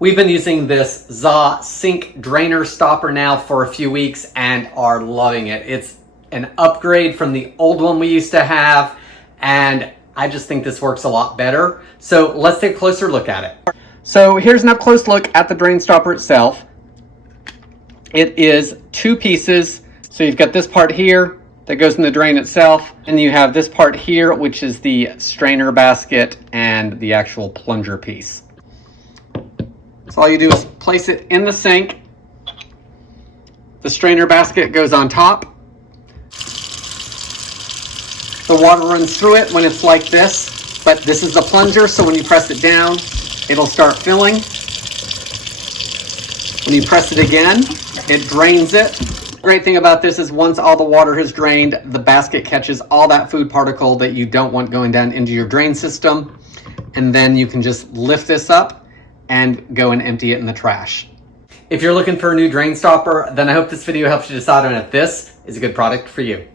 We've been using this ZA sink drainer stopper now for a few weeks and are loving it. It's an upgrade from the old one we used to have, and I just think this works a lot better. So let's take a closer look at it. So here's an up close look at the drain stopper itself. It is two pieces. So you've got this part here that goes in the drain itself, and you have this part here, which is the strainer basket and the actual plunger piece. So all you do is place it in the sink. The strainer basket goes on top. The water runs through it when it's like this, but this is the plunger, so when you press it down, it'll start filling. When you press it again, it drains it. The great thing about this is once all the water has drained, the basket catches all that food particle that you don't want going down into your drain system, and then you can just lift this up and go and empty it in the trash. If you're looking for a new drain stopper, then I hope this video helps you decide on if this is a good product for you.